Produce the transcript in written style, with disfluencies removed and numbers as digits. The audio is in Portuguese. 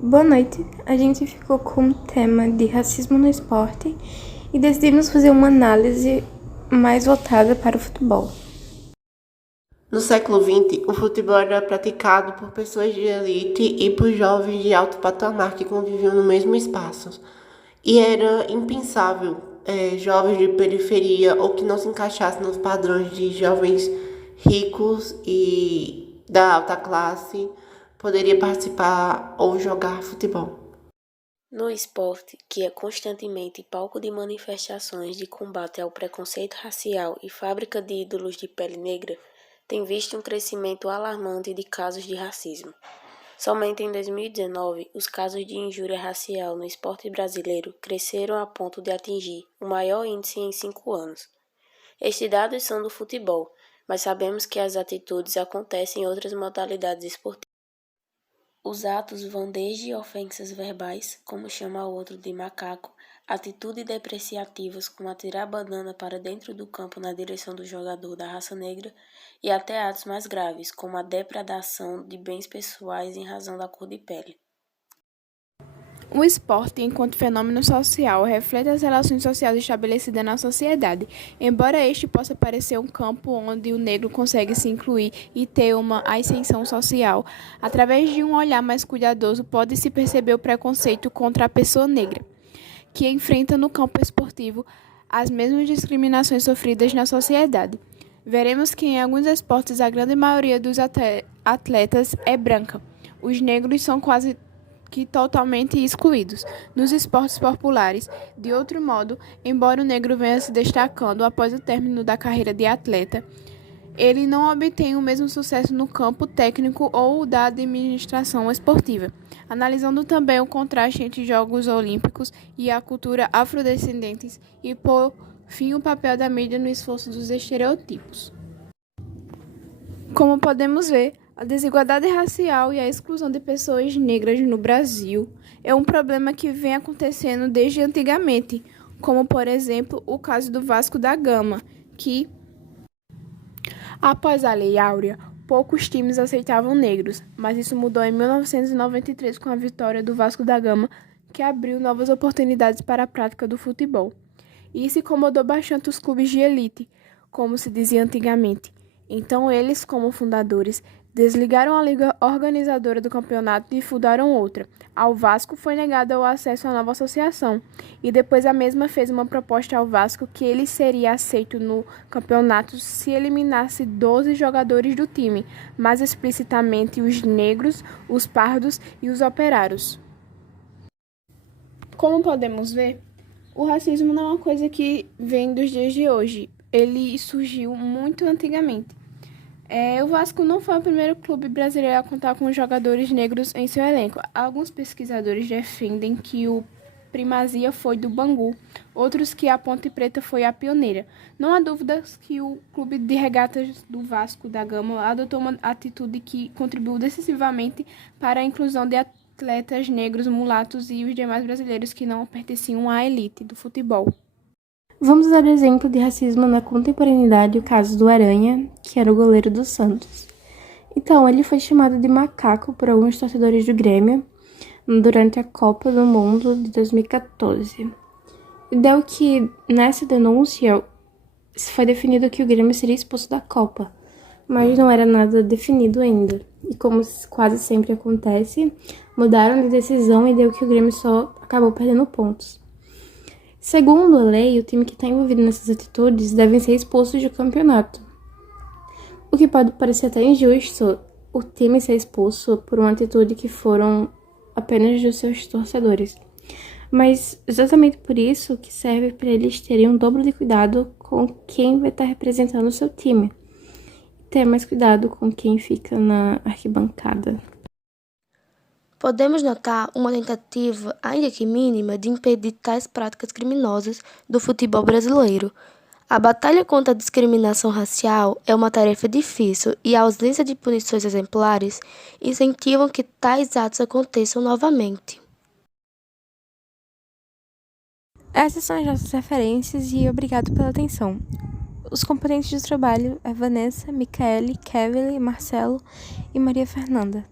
Boa noite. A gente ficou com o tema de racismo no esporte e decidimos fazer uma análise mais voltada para o futebol. No século XX, o futebol era praticado por pessoas de elite e por jovens de alto patamar que conviviam no mesmo espaço. E era impensável jovens de periferia ou que não se encaixassem nos padrões de jovens ricos e da alta classe poderia participar ou jogar futebol. No esporte, que é constantemente palco de manifestações de combate ao preconceito racial e fábrica de ídolos de pele negra, tem visto um crescimento alarmante de casos de racismo. Somente em 2019, os casos de injúria racial no esporte brasileiro cresceram a ponto de atingir o maior índice em 5 anos. Estes dados são do futebol, mas sabemos que as atitudes acontecem em outras modalidades esportivas. Os atos vão desde ofensas verbais, como chamar o outro de macaco, atitudes depreciativas, como atirar a banana para dentro do campo na direção do jogador da raça negra, e até atos mais graves, como a depredação de bens pessoais em razão da cor de pele. O esporte, enquanto fenômeno social, reflete as relações sociais estabelecidas na sociedade, embora este possa parecer um campo onde o negro consegue se incluir e ter uma ascensão social. Através de um olhar mais cuidadoso, pode-se perceber o preconceito contra a pessoa negra, que enfrenta no campo esportivo as mesmas discriminações sofridas na sociedade. Veremos que em alguns esportes a grande maioria dos atletas é branca. Os negros são quase que totalmente excluídos nos esportes populares. De outro modo, embora o negro venha se destacando após o término da carreira de atleta, ele não obtém o mesmo sucesso no campo técnico ou da administração esportiva. Analisando também o contraste entre Jogos Olímpicos e a cultura afrodescendentes e, por fim, o papel da mídia no esforço dos estereotipos. Como podemos ver, a desigualdade racial e a exclusão de pessoas negras no Brasil é um problema que vem acontecendo desde antigamente, como, por exemplo, o caso do Vasco da Gama, que, após a Lei Áurea, poucos times aceitavam negros, mas isso mudou em 1993 com a vitória do Vasco da Gama, que abriu novas oportunidades para a prática do futebol. E isso incomodou bastante os clubes de elite, como se dizia antigamente. Então eles, como fundadores, desligaram a liga organizadora do campeonato e fundaram outra. Ao Vasco foi negado o acesso à nova associação, e depois a mesma fez uma proposta ao Vasco que ele seria aceito no campeonato se eliminasse 12 jogadores do time, mais explicitamente os negros, os pardos e os operários. Como podemos ver, o racismo não é uma coisa que vem dos dias de hoje. Ele surgiu muito antigamente. O Vasco não foi o primeiro clube brasileiro a contar com jogadores negros em seu elenco. Alguns pesquisadores defendem que o primazia foi do Bangu, outros que a Ponte Preta foi a pioneira. Não há dúvidas que o clube de regatas do Vasco da Gama adotou uma atitude que contribuiu decisivamente para a inclusão de atletas negros, mulatos e os demais brasileiros que não pertenciam à elite do futebol. Vamos dar exemplo de racismo na contemporaneidade o caso do Aranha, que era o goleiro do Santos. Então, ele foi chamado de macaco por alguns torcedores do Grêmio durante a Copa do Mundo de 2014. E deu que, nessa denúncia, foi definido que o Grêmio seria expulso da Copa, mas não era nada definido ainda. E como quase sempre acontece, mudaram de decisão e deu que o Grêmio só acabou perdendo pontos. Segundo a lei, o time que está envolvido nessas atitudes devem ser expulsos do campeonato. O que pode parecer até injusto, o time ser expulso por uma atitude que foram apenas dos seus torcedores. Mas exatamente por isso que serve para eles terem um dobro de cuidado com quem vai estar representando o seu time. E ter mais cuidado com quem fica na arquibancada. Podemos notar uma tentativa, ainda que mínima, de impedir tais práticas criminosas do futebol brasileiro. A batalha contra a discriminação racial é uma tarefa difícil e a ausência de punições exemplares incentivam que tais atos aconteçam novamente. Essas são as nossas referências e obrigado pela atenção. Os componentes do trabalho é Vanessa, Micaele, Kevin, Marcelo e Maria Fernanda.